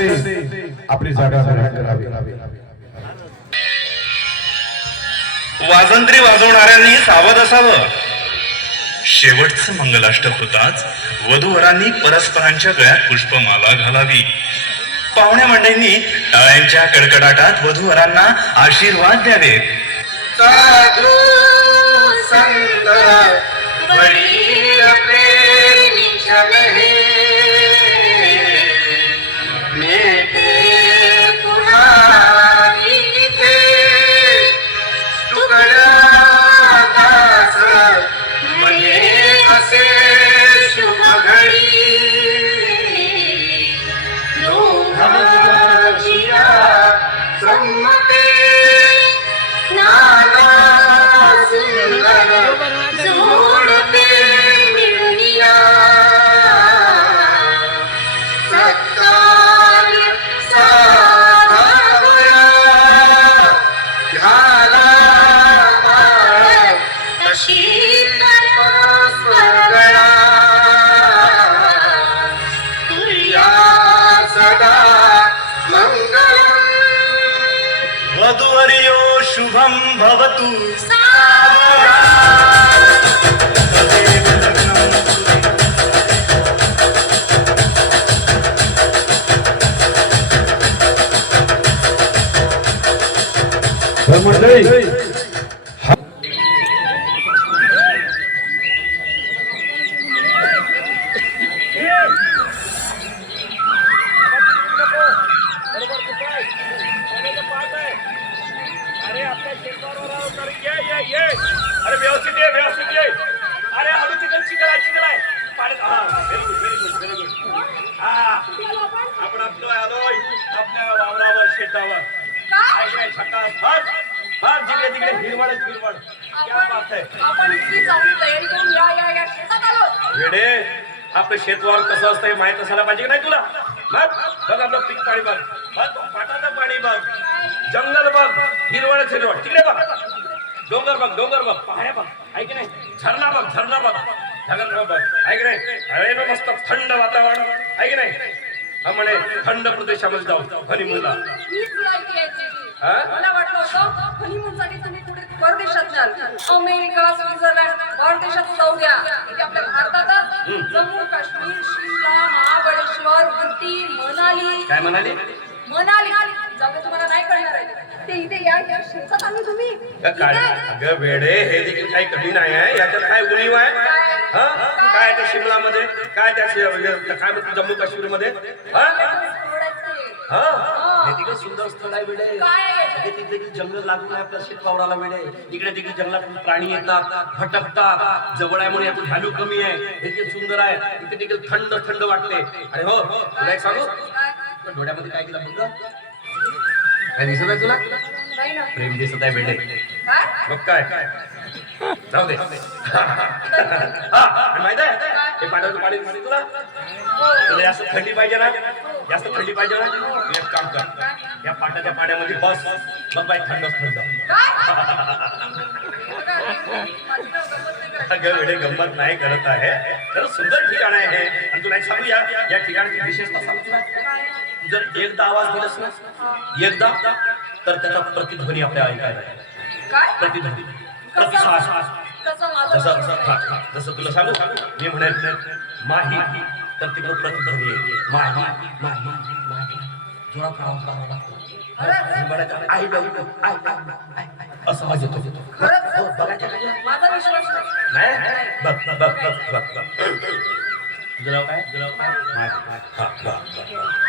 आपली जागा करावी. वाजंत्री वाजवणाऱ्यांनी सावध असावं. शेवटचं मंगलाष्टक होताच वधूवरांनी परस्परांच्या गळ्यात पुष्पमाला घालावी. पाहुण्या मंडळींनी टाळ्यांच्या कडकडाटात वधूवरांना आशीर्वाद द्यावे. साधू संत वडील प्रेमी चले मेटे पुन्हा इथे तुकड्या दास म्हणे असे शुभ घडी दोघांच्या संमते नाना सुंदर जोडते मिळूया सत्कार साधावया घाला माळ तशी परस्परगळा तुर्या सदा मंगलम् वधूवर्यो शुभं भवतु. मंडळी अरे व्यवस्थित ये. अरे हळू चिकलाय व्हेरी गुड. आपण आपलं आलोय आपल्या वावरावर शेतावर. काय छटास फार जिकडे तिकडे हिरवळ. क्या बात आहे. आपण इतकी चांगली तयारी करून या शेतात आलो. वेडे आपलं शेतवार कसं असतं हे माहित असायला पाहिजे की नाही तुला. बघ आपलं पीक पाणी बघ पाटाचं पाणी बघ जंगल बघ हिरवळ तिकडे बघ डोंगर बघ पहाड्या बघ आहे की नाही. झरणा बघ ढगर बघ आहे की नाही. अरे मस्त थंड वातावरण आहे की नाही. हा म्हणे थंड प्रदेशामध्ये जाऊ हनीमूनला. हीच लायकी आहे तुझी. मला वाटलं होतं हनीमूनसाठी तुम्ही कुठे परदेशात जाल. अमेरिका स्वित्झर्लंड परदेशात जाऊ द्या. इथे आपल्या भारतातच जम्मू काश्मीर शिमला महाबळेश्वर उटी मनाली. काय म्हणाली. जागा तुम्हाला नाही कळणार आहे. ते इथे या शेतात आम्ही तुम्ही अगं वेडे हे देखील काही कमी नाही आहे. याच्यात काय उणीव आहे. काय त्या शिमलामध्ये काय त्या काय म्हणतो जम्मू काश्मीर मध्ये हे तिकडे सुंदर स्थळ आहे वेडे. तिथे देखील जंगल लागून आहे आपल्या शेतवावराला वेडे. इकडे देखील जंगलात प्राणी येतात भटकतात. जवळ आहे म्हणून यातून व्हॅल्यू कमी आहे. हे देखील सुंदर आहे. इथे देखील थंड वाटते. आणि हो तुला एक सांगू डोळ्यामध्ये काय केलं मुलगा काय दिसत आहे तुला. प्रेम दिसत आहे बेटे. मग काय जाऊ दे. माहित आहे हे पाण्याचं पाणी तुला जास्त थंडी पाहिजे ना. एक काम कर या पाटाच्या पाण्यामध्ये बस मग बाई थंड. गंमत नाही करत आहे. खरंच सुंदर ठिकाण आहे हे. आणि तुला एक सांगू या ठिकाणाची विशेषता सांगू तुला. जर एकदा आवाज दिलास ना एकदा तर त्याचा प्रतिध्वनी आपल्या ऐकायला. प्रतिध्वनी प्रतिश्वास जसं तुला सांगू मी म्हणेन माही तर तिकडं प्रतिध्वनी आहे. माही जोरात आवाज करावा लागतो. आई असं आवाज येतो. बघायचं माझा विश्वास नाही बघ तुझं काय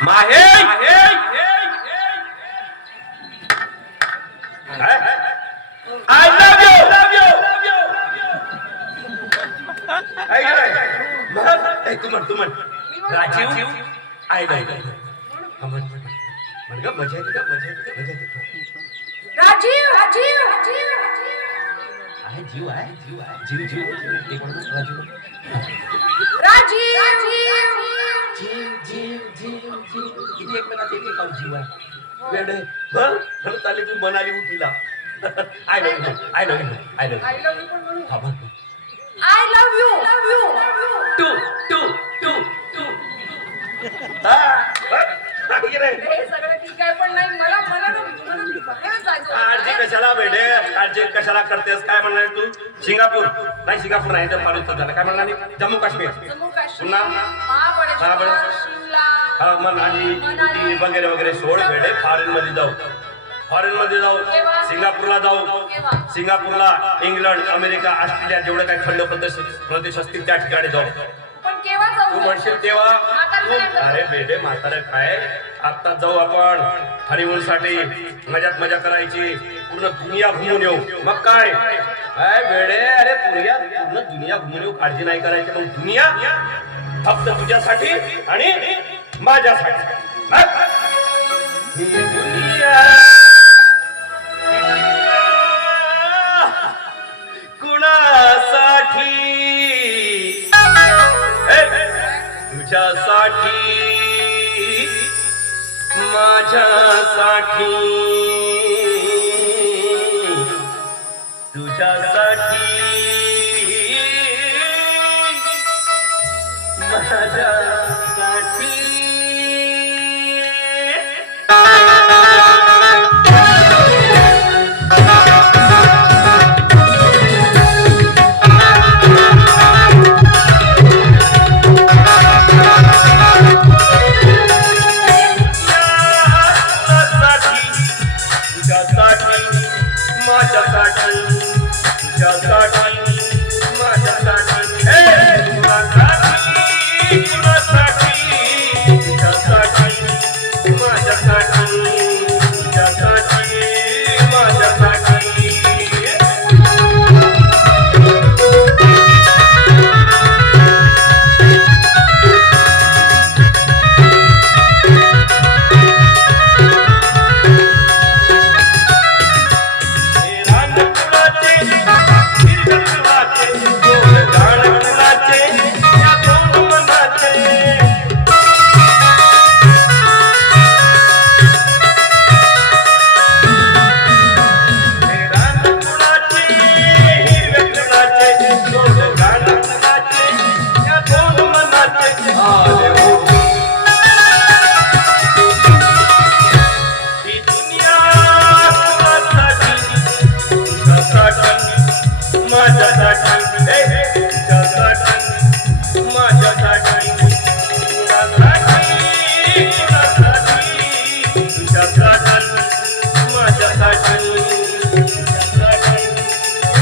माहे I love you. तू म्हण राजीव आय लव्ह यू. म्हण ग मजा येते का राजीव आहे जीव एक म्हणून राजीव किती एकमेकात एक जीव आहे. वेडे म्हणून चालले तू मनाली उठीला. I love you I love you too आहे की नाही? हे सगळं ठीक आहे पण नाही मला मला ना बाहेर जायचं काळजी होतं. कशाला बेडे काळजी कशाला करतेस काय म्हणणार तू सिंगापूर नाही सिंगापूर नाही तर फार झालं काय म्हणणार जम्मू काश्मीर जम्मू काश्मीर पुन्हा? महाबळेश्वर महाबळेश्वर. शिमला हा मनाली उटी वगैरे वगैरे सोड बेडे फॉरेन मध्ये जाऊ फॉरेन मध्ये जाऊ केव्हा? सिंगापूरला जाऊ केव्हा? सिंगापूरला इंग्लंड अमेरिका ऑस्ट्रेलिया जेवढे काही थंड प्रदेश असतील त्या ठिकाणी जाऊ पण केव्हा जाऊ तू म्हणशील तेव्हा म्हातारपणात जाऊ. अरे बेटे म्हातारे काय आत्ताच जाऊ आपण हनीमून साठी मजात मजा करायची पूर्ण दुनिया घुमून येऊ मग काय काय बेडे अरे पूर्ण दुनिया घुमून येऊ काळजी नाही करायची मग दुनिया फक्त तुझ्यासाठी आणि माझ्यासाठी हा? ही दुनिया कुणासाठी तुझ्यासाठी माझ्यासाठी तुझ्यासाठी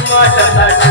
माझ्यासाठी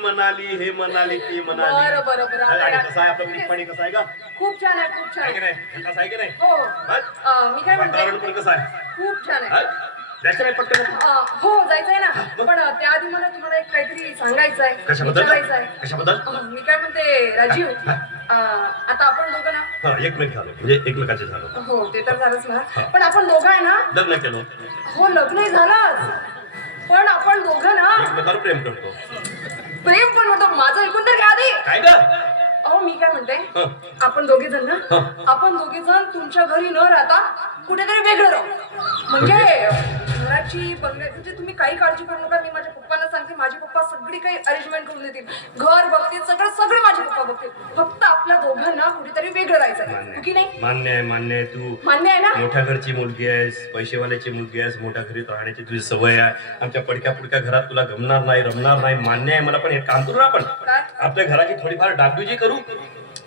म्हणाली हे म्हणाली ती म्हणाली. बरं बरं बरं आणि कसं आहे आपलं पाणी कसं आहे का? खूप छान आहे खूप छान आहे की आहे. नाही? कसं आहे की नाही? हो हं? मी काय म्हणते वातावरण पण कसं आहे? खूप छान आहे. हं? जायचं नाही पटकन? हो जायचंय ना पण त्याआधी मला तुम्हाला एक काहीतरी सांगायचं आहे कशाबद्दल? विचारायचं आहे. कशाबद्दल? मी काय म्हणते राजीव आता आपण दोघं ना हा एकमेक झालो म्हणजे एकमेकाचे झालो. हो ते तर झालंच ना पण आपण दोघं आहे ना लग्न केलं हो लग्नही झालंच पण आपण दोघं ना एकमेकावर प्रेम करतो. प्रेम पण होतं माझं ऐकून तर घ्या आधी. काय ग अहो मी काय म्हणते हं. आपण दोघे जण ना हं. आपण दोघे जण तुमच्या घरी न राहता कुठेतरी वेगळं राहू म्हणजे घराची बंगल्या म्हणजे तुम्ही काही काळजी करू नका. मी माझ्या पप्पांना सांगते माझे पप्पा सगळी काही अरेंजमेंट करून देतील. घर बघतील सगळं सगळं माझे पप्पा बघतील. फक्त आपल्या दोघांना कुठेतरी वेगळं राहायचं की नाही. मान्य आहे तू मान्य आहे ना. मोठ्या घरची मुलगी आहेस पैसेवाल्याची मुलगी आहेस मोठ्या घरीत राहण्याची तुझी सवय आहे. आमच्या पडक्या पुडक्या घरात तुला गमणार नाही रमणार नाही मान्य आहे मला. पण एक काम करू ना आपण काय? आपल्या घराची थोडीफार डागडुजी करू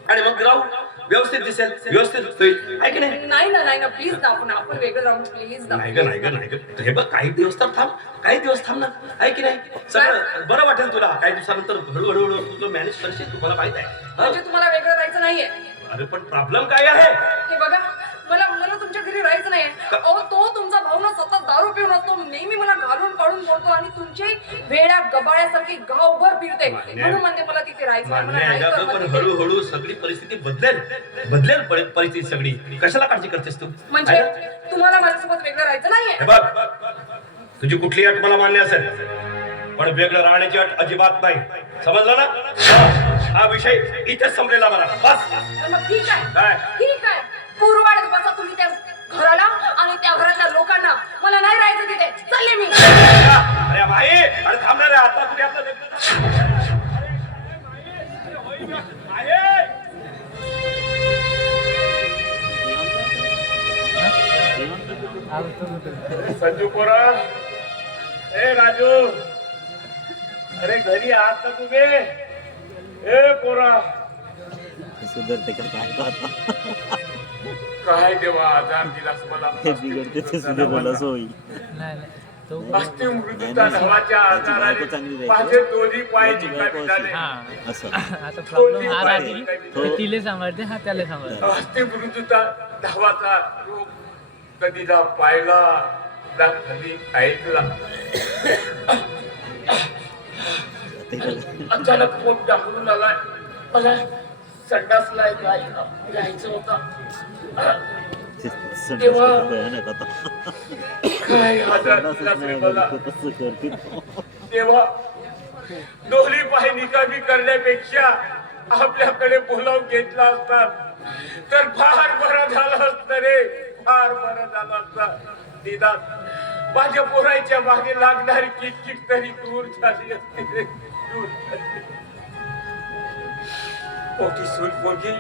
आणि मग राहू व्यवस्थित दिसेल व्यवस्थित होईल आहे की नाही. नाही ना प्लीज ना आपण वेगळं राहू प्लीज ना. नाही ग हे बघ काही दिवस तर थांब काही दिवस थांब ना आहे की नाही. सगळं बरं वाटेल तुला काही दिवसानंतर हळूहळू तुला मॅनेज करशील तुम्हाला माहित आहे. म्हणजे तुम्हाला वेगळं राहायचं नाहीये. अरे पण प्रॉब्लेम काय आहे. हे बघा मला तुमच्या घरी राहायचं नाही. अहो तो तुमचा भाऊ ना सतत दारू पिऊन असतो नेहमी मला घालून पाडून बोलतो आणि तुमची वेड्या गबाळ्यासारखी गावभर फिरते म्हणून म्हणते मला तिथे राहायचं नाही. मला नाही पण करमत. हळूहळू सगळी परिस्थिती बदलेल परिस्थिती सगळी. कशाला काळजी करतेस तू. म्हणजे तुम्हाला माझ्यासोबत वेगळं राहायचं नाहीये. हे बघ तुझी कुठली अट मला मान्य असेल पण वेगळं राहण्याची अट अजिबात नाही समजलं ना. हा विषय इथेच संपलेला मला बस. तर मग ठीक आहे काय? ठीक आहे पूर्वाडत बसा तुम्ही त्या घराला आणि त्या घरातल्या लोकांना. मला नाही राहायचं तिथे चालले मी. अरे भाई अरे थांबणार रे आता कुठे आपलं संजू पोरा ए राजू अरे घरी आहात ना तुम्ही. ए पोरा सुधरते का काय काय देवा आजार दिलास मला. बिघडते ते सुधरला सोयी अस्ति मृदुता नावाच्या आजाराने माझे दोन्ही पाय निकामी झाले. असं आता प्रॉब्लेम हा राहते ते तिले सांभाळते हा त्याला सांभाळते. अस्ति मृदुता धावाचा रोग कधी ना पाहिला ना कधी ऐकला. अचानक पोट टाकून आलाय. मला संडासला जायचं होतं. भयानक आता काय आजार दिलास रे मला कसं करते तेव्हा दोन्ही पाय निकामी करण्यापेक्षा आपल्याकडे बोलावून घेतला असतात तर फार बरं झालं असतं रे. फार बरं झालं असतं. निदान माझ्या पोराच्या मागे लागणारी किटकिट तरी दूर झाली असती रे. दूर झाली. मोठी सून पोरगी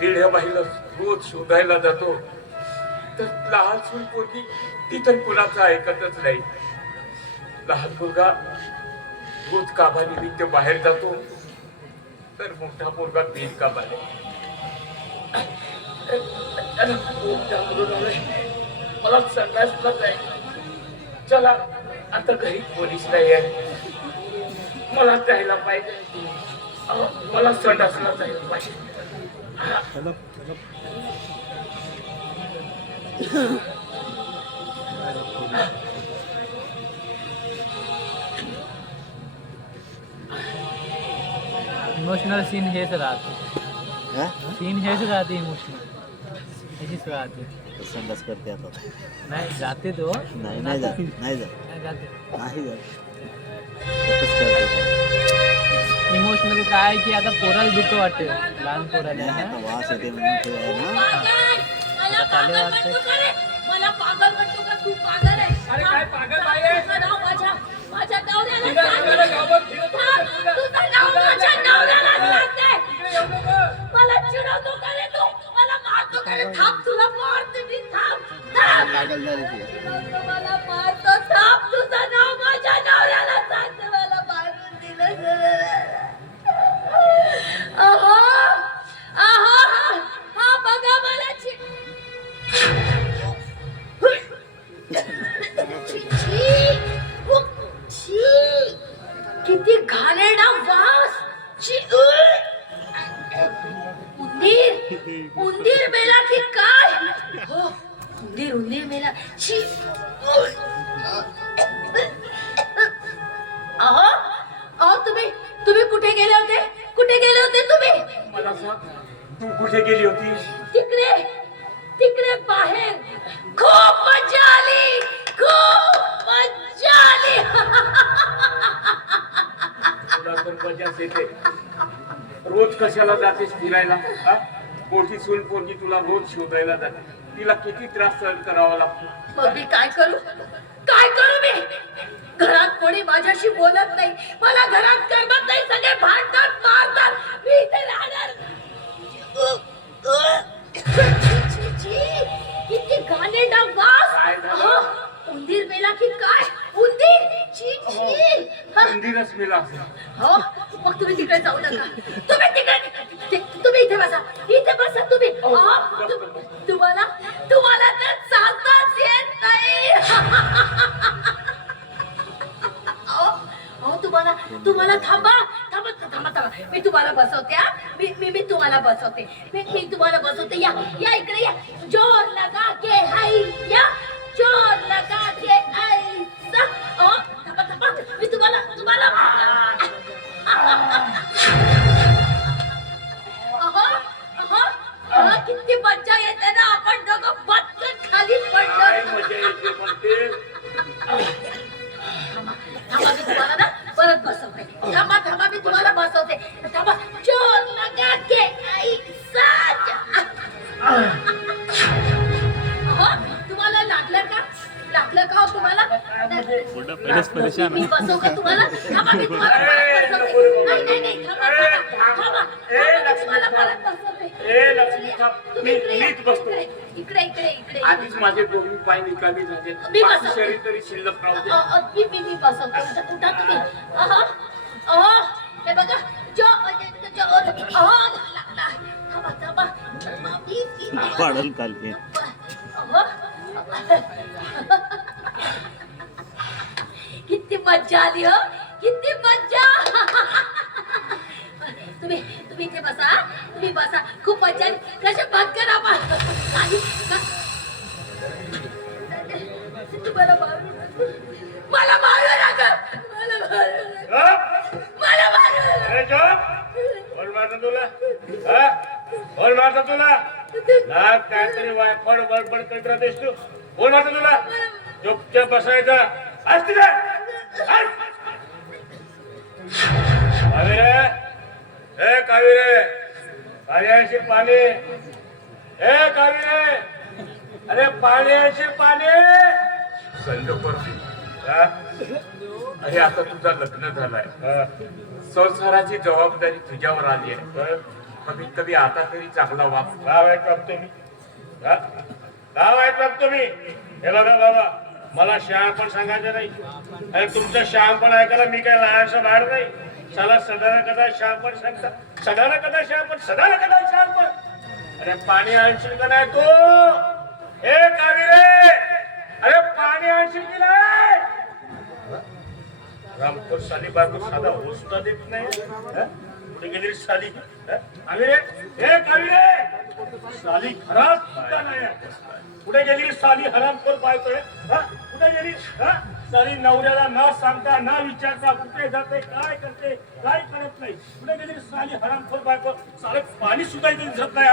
पिढ्या बाईला रोज शोधायला जातो तर लहान सून पोरगी ती तर कुणाचं ऐकतच नाही. लहान मुलगा रोज कामानिमित्त बाहेर जातो तर मोठा मुलगा तीन कामाने. मला संडासला जायचं. चला आता घरी पोलीस नाही आहे. मला जायला पाहिजे. मला संडासला जायला पाहिजे. इमोशनल सीन हेच राहते. सीन हेच राहते इमोशनल ह्याचीच राहते. संडास करते आता नाही जाते तो नाही जात नाही जाते नाही जात तसंच करते. इमोशनल काय की आता पोराला दुःख वाटते लहान पोराला आता वास येते म्हणून ते आहे ना. आता त्याला वाटते मला पागल म्हणतो का तू पागल आहे. अरे काय पागल बाई आहे? तुझं नाव माझ्या नवऱ्याला तुझ्या नवऱ्याला गावात फिरत सांग. तुझं नाव माझ्या नवऱ्याला सांगते. मला चिडवतो का रे तू. मला मारतो का रे. थांब तुला मारते मी. थांब पागल झाली ती. मला मारतो. थांब तुझं नाव माझ्या नवऱ्याला सांगते. मला मारून दिलं. अहो हा बघा मला किती घाणेरडा वास. उंदीर मेला की काय. हो उंदीर मेला. अहो तुम्ही कुठे गेले होते तुम्ही. मला सांग तू कुठे गेली होती? तिकडे तिकडे बाहेर खूप मजा आली, खूप मजा आली. तुला तर मजाच येते. रोज कशाला जातेस फिरायला? हा? मोठी सून पोरगी तुला रोज शोधायला जाते. तिला किती त्रास सहन करावा लागतो. मग मी काय करू? काय करू मी? घरात कोणी माझ्याशी बोलत नाही, मला घरात करमत नाही, सगळे भांडतात मारतात, मी इथे राहणार. छी, छी, किती घाणेरडा वास. काय झालं? अहो, उंदीर मेला की काय? उंदीर, छी छी. हा. उंदीरच मेला असेल. हो, मग तुम्ही तिकडे जाऊ नका. तुम्ही इथे बसा, इथे बसा तुम्ही. अहो, तुम्हाला तर चालताच येत नाही. अहो, तुम्हाला थांबा. मी तुम्हाला बसवते. हा. मी तुम्हाला बसवते. मी तुम्हाला बसवते. या इकडे या. जोर लगा के हाय या. जोर लगा के ऐसा. थांबा. मी तुम्हाला किती मज्जा येते ना. आपण दोघं बचकन खाली काय पडलो. मजा येते म्हणते. थांबा, मी तुम्हाला ना परत बसवते. थांबा, मी तुम्हाला बसवते. थांबा. जोर लगा के ऐसा. तुम्हाला लागलं का हो तुम्हाला? पहिलेच परेशान मी बसवू का तुम्हाला? थांबा, मी तुम्हाला परत बसवते. नाही, थांबा. मी तुम्हाला परत बसवते. ए लक्ष्मी थांब. तुम्ही इकडे या. मीच बसतो. इकडे. आधीच माझे दोन्ही पाय निकामी झाले. मी बाकी बसवते. शरीर तरी शिल्लक राहू दे. मी बसवते. उठा तुम्ही. हे बघा. थांबा. पाडल कालके. किती मज्जा आली हो. किती मज्जा. तुम्ही इथे बसा. तुम्ही बसा. खूप मज्जा आली. कशा बात करा मला मारू नका. अरे चुप. कोण मारतं तुला? हा? कोण मारतं तुला? ना काहीतरी वायफळ बडबड करत राहतेस तू. कोण मारतं तुला? चुपचाप बसायचं. आज तिथे कावीरे, पाणी आणशील पाणी. ए कावीरे, अरे पाणी आणशील पाणी. संजोग करशील. अरे आता तुझं लग्न झालंय. संसाराची जबाबदारी तुझ्यावर आली आहे. कमीत कमी आता तरी चांगला वाप. का वाईट वागतो मी? का वाईट वागतो मी? हे बघा बाबा, मला शहाणपण सांगायचं नाही. अरे तुमचं शहाणपण ऐकायला मी काय लहानसा बाहेर नाही. साला सदाला कदा शहाणपण सांगता. सदाला कदा शहाणपण. अरे पाणी आणशील का नाही तू? हे कावीरे, अरे पाणी आणशील की नाही? रामपूर साली बायको साधा होस्ता देत नाही. कुठे गेली साली? कावीरे, हे कावीरे, साली खराब सुद्धा नाही. कुठे गेली साली हरामखोर बायको? कुठे गेली? साली नवऱ्याला न सांगता न विचारता कुठे जाते, काय करते, काय करत नाही. कुठे गेली साली हरामखोर बायको? साले पाणी सुद्धा इथे दिसत नाही.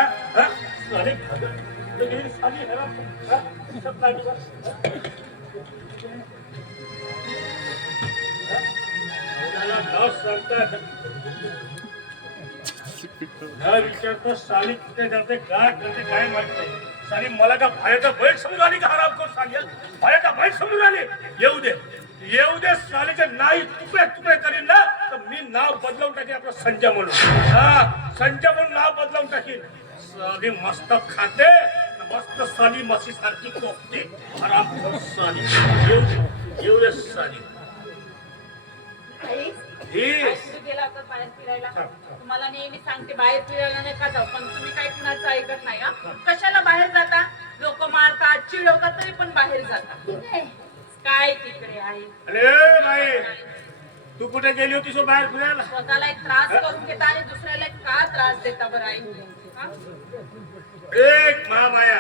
साले कुठे गेली साली हरामखोर? दिसत नाही. न सांगता न विचारता साली कुठे जाते, काय करते, काय माहित नाही. साली मला का भायचा बैल समजून आली का? हरामखोर सांगेल भायचा बैल समजून आली. येऊ दे सालीचे नाही तुकडे करीन ना तर मी नाव बदलवून टाकेन. आपलं संजय म्हणून. संजय म्हणून नाव बदलवून टाकेन. साली मस्त खाते, मस्त साली मसी सारखी कोपते. हरामखोर साली. येऊ दे साली. गेला तर बाहेर फिरायला. तुम्हाला नेहमी सांगते बाहेर फिरायला नका जाऊ, पण तुम्ही काही कुणाचं ऐकत नाही. कशाला बाहेर जाता? लोक मारतात, चिडवतात, तरी पण बाहेर जातात. काय तिकडे आहे? अरे बाई, तू कुठे गेली होतीस बाहेर फिरायला? स्वतःला एक त्रास करून घेता आणि दुसऱ्याला का त्रास देता बरं आई? एक महामाया,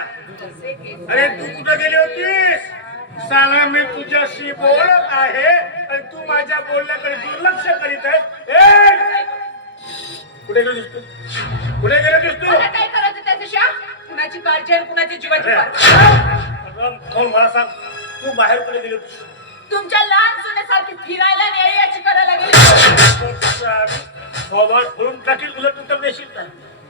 अरे तू कुठे गेली होतीस? साला मी तुझ्याशी बोलत आहे आणि तू माझ्या बोलण्याकडे दुर्लक्ष करीत आहेस. कुठे गेलीस तू? कुठे गेलीस तू? कुणाची काळजी आणि कुणाची जीवाची काळजी. कोण मला सांग, तू बाहेर कुठे गेली होतीस? तुमच्या लहान सुनेसारखी फिरायला आणि याची करायला गेली. थोबाड फोडून टाकील, उलट उत्तर देशील ना.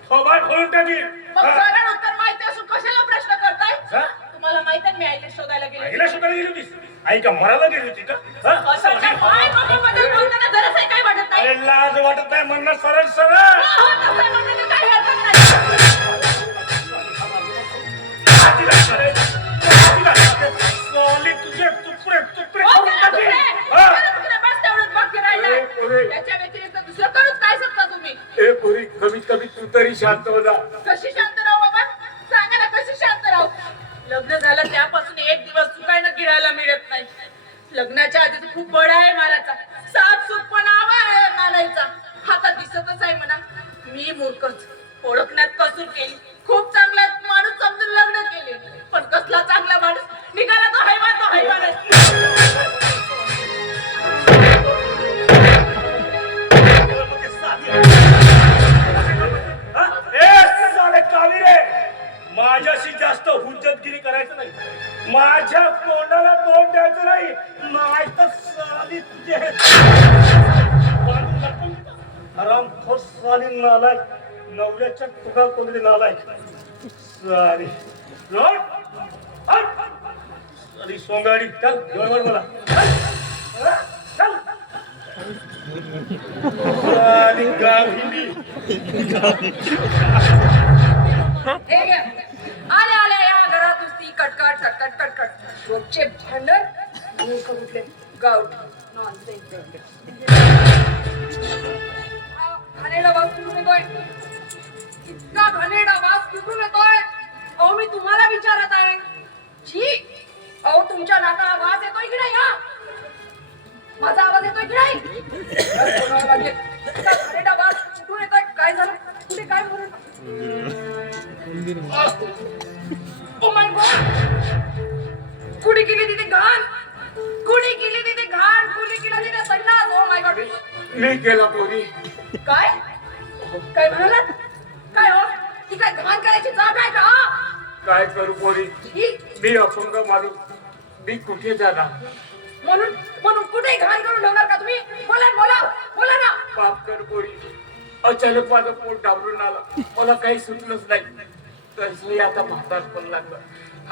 थोबाड फोडून टाकील. मग सरळ उत्तर माहिती असून कशाला प्रश्न करताय? हा? तुम्हाला माहित आहे मी आईला शोधायला गेले. आईला शोधायला गेली होतीस? आई का मरायला गेली होती का? हा? असं काय माय बाबाबद्दल बोलताना जरासही काही वाटत नाही. अरे लाज वाटत नाही म्हणणं सरळ सरळ. हो, तसं म्हणलं तर काही हरकत नाही. सोली तुझे तुकडे तुकडे हो, करून तुला टाकील. दुसरे- हा? तुला दुसरे बस तेवढंच बाकी राहिलंय. पुरे. त्याच्या व्यतिरिक्त दुसरं करूच काय शकता तुम्ही? ए पुरी, कमीत कमी तू तरी शांत हो जा. कशी शांत राहू बाबा? सांगा ना कशी शांत राहू? लग्न झालं त्यापासून एक दिवस चुकायला गिळायला मिळत नाही. लग्नाच्या आधीच खूप बळा आहे मारायचा, सात सुटपणा आहे मारायचा. हातात दिसतच आहे म्हणा. मी मूर्खच, ओळखण्यात कसूर केली. खूप चांगला माणूस समजून लग्न केले, पण कसला चांगला माणूस निघाला तो हैवान, तो हैवान. माझ्याशी जास्त हुज्जतगिरी करायचं नाही. माझ्या तोंडाला तोंड द्यायचं नाही. नाही तर साली तुझे हरामखोर साली नालायक, नवऱ्याच्या तुका कोणतरी नालायक साली लोट साली सोंगाडी. चल घेऊन मला चल. साली गाभिनी. हे घ्या. आले आले या घरात नुसती कटकट कटकट कटकट. रोजचे भांडण मूर्ख कुठले गावठी नॉनसेन्स. घाणेरडा वास कुठून येतोय? इतका घाणेरडा वास कुठून येतोय? अहो मी तुम्हाला विचारत आहे. छी, अहो तुमच्या नाकाला वास येतोय की नाही? हा, माझा आवाज येतोय की नाही? कोणाला लागेल? इतका घाणेरडा वास कुठून येतोय? काय झालं? कुठे काय म्हणून? ओ माय गॉड, कुणी केली तिथे घाण? कुणी केली तिथे घाण? कुणी केला तिथे संडास? Oh my God. मी केला पोरी. काय काय म्हणालात? काय हो, ती काय घाण करायची जागा आहे का? काय करू पोरी, ही, मी अपंग माणूस, मी कुठे जाणार? म्हणून म्हणून कुठे घाण करून ठेवणार का तुम्ही? बोला बोला बोला ना. पाप कर पोरी. अचानक माझं पोट डाबरून आलं, मला काही सुचलंच नाही. तसंही आता म्हातार पण लागलं.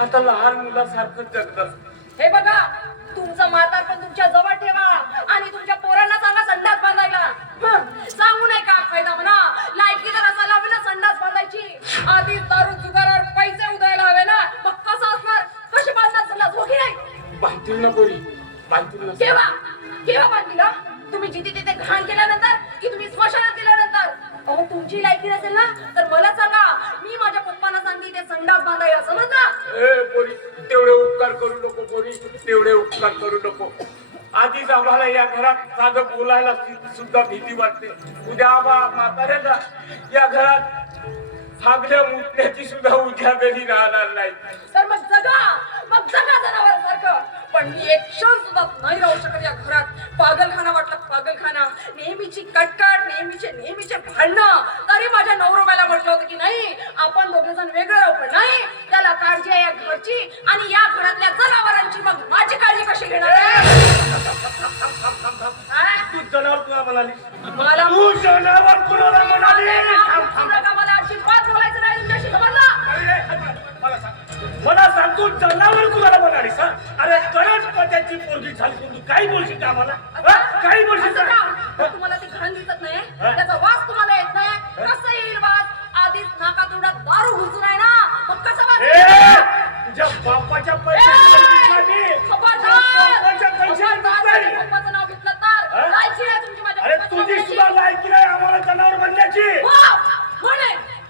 आता लहान मुलासारखं जगणं. हे बघा, तुमचं म्हातारपण तुमच्या जवळ ठेवा आणि तुमच्या पोरांना सांगा संडास बांधायला. सांगू नये का फायदा म्हणा. लायकी जर असायला हवी ना संडास बांधायची. आधीच दारू जुगारावर पैसे उधळायला हवे ना, मग कसं असणार? कशी बांधणार संडास? हो की नाही? बांधतील ना पोरी, बांधतील ना. केव्हा केव्हा बांधली ना? तुम्ही जिथे तिथे घाण केल्यानंतर की तुम्ही स्मशानात गेल्यानंतर? अहो तुमची लायकी नसेल ना तर मला सांगा, मी माझ्या पप्पांना सांगते ते संडास बांधायला. समजला? ए पोरी, तेवढे उपकार करू नको पोरी, तेवढे उपकार करू नको. आधीच आम्हाला या घरात साधं बोलायला सुद्धा भीती वाटते. उद्या आम्हा म्हाताऱ्याला या घरात हागल्या मुतण्याची सुद्धा उजागरी राहणार नाही. तर मग जगा जनावरांसारखं. पण मी एक क्षण सुद्धा नाही राहू शकत या घरात. पागलखाना वाटला पागलखाना. नेहमीची कटकट, नेहमीचे भांडणं. तरी माझ्या नवरोबाला म्हटलं होतं की नाही, आपण दोघे जण वेगळं राहू. पण नाही, त्याला काळजी आहे या घरची आणि या घरातल्या जनावरांची. मग माझी काळजी कशी घेणार? तू जनावर कुणाला म्हणाली? मला तू जनावर कुणाला म्हणाली? मला अजिबात बोलायचं नाही तुमच्याशी. समजला? मला सांग, तू जनावर कुणाला म्हणालीस? अरे कडक पत्याची पोरगी झाली, तू काही बोलशील का आम्हाला? काही बोलशील असं का? का? तुम्हाला ती घाण दिसत नाही? त्याचा वास तुम्हाला येत नाही? कसं येईल वास? आधीच नाका तेवढा दारू घुसून आहे ना, मग कसा वास येईल? तुझ्या बापाच्या पैशाची पप्पाचं नाव घेतलं तर लायकी आहे तुमची माझ्या अरे पप्पाचं तुझी नाव सुद्धा घ्यायची. लायकी नाही आम्हाला जनावर बनण्याची.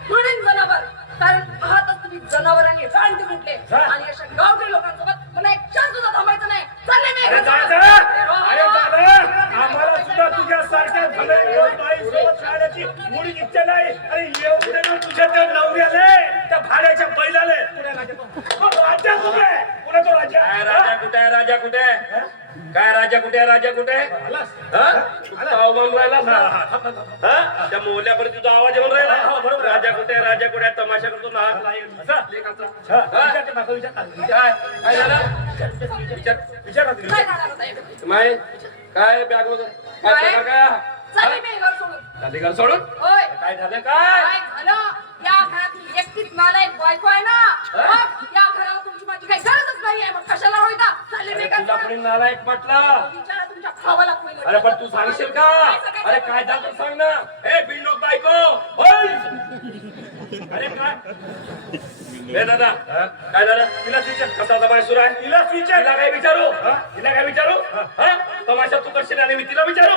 म्हणेन जनावर. कारण पाहतच तुम्ही जनावरांनी रानटी कुठले आणि अशा गावठी लोकांसोबत मला एक क्षण सुद्धा थांबायचं नाही. चालले मी अरे घरात. दादा, आम्हाला सुद्धा तुझ्यासारख्या बाईसोबत राहण्याची मुळी इच्छा नाही. अरे एवढे ना तुझ्या त्या नवऱ्याले, त्या भाड्याच्या बैलाले, पुढे राजा कुठे? पुढे तो राजा म्हणजे काय राजा कुठे आहे? राजा कुठे आहे? काय राजा कुठे आहे? राजा कुठे आहे? पाव बनून राहिला हा? त्या मोहल्यापर्यंत तुझा आवाज येऊन राहिला. राजा कुठे आहे? राजा कुठे आहे? तमाशा करतो ना काय झालं? काय झालं आता हे? माय काय बॅग वगैरे काय प्रकार काय? चालली मी घर सोडून. चालली घर सोडून होय. काय झालं काय? काय झालं? या घरात एकटीच नालायक बायको आहे ना. मग या घराला तुमची माझी काही गरजच नाहीये. मग कशाला होईना? चालली मी अरे घर तुला सोडून. कोणी नालायक म्हटलं? विचारा तुमच्या भावाला पहिलं. अरे पण तू सांगशील का? अरे काय झालं तर सांग ना. ए बिनडोक बायको होय. अरे काय ए दादा काय झालं? तिला विचार कसा दबाय सुरू आहे? तिला काय विचारू? तिला काय विचारू? तमाशा तू करशील आणि मी तिला विचारू?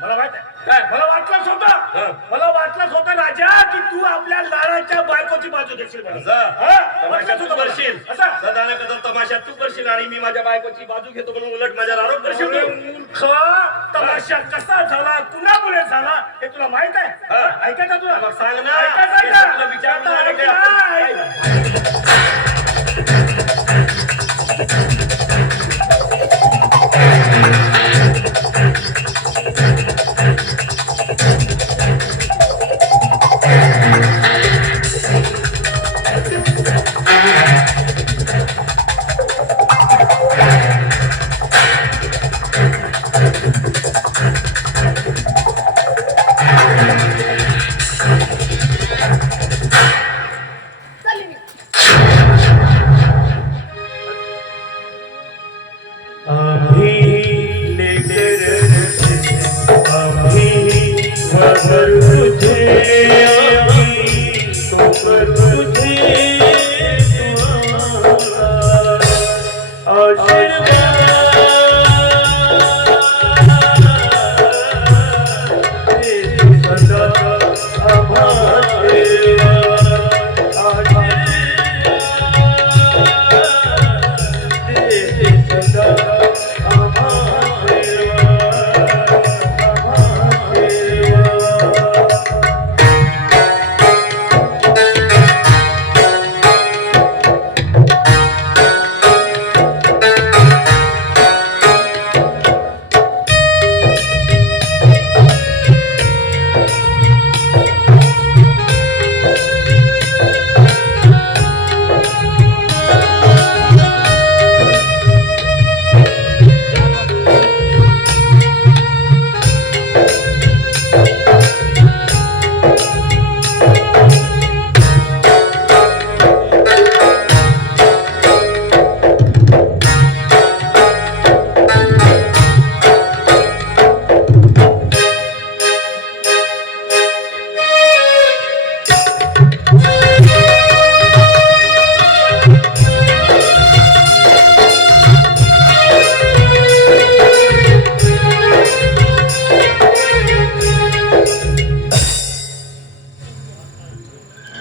मला माहित आहे काय? मला वाटलंच होतं राजा की तू आपल्या लाडाच्या बायकोची बाजू घेशील म्हणून. तमाशा तू करशील सदा कदा तमाशा तू करशील आणि मी माझ्या बायकोची बाजू घेतो म्हणून उलट माझ्यावर आरोप करशील तू. मूर्ख तमाशा कसा झाला कुणामुळे झाला हे तुला माहित आहे? ऐकायचं तुला? मग सांग ना. ऐकायचं हे का? तुला विचारून आता नाही ऐक ना.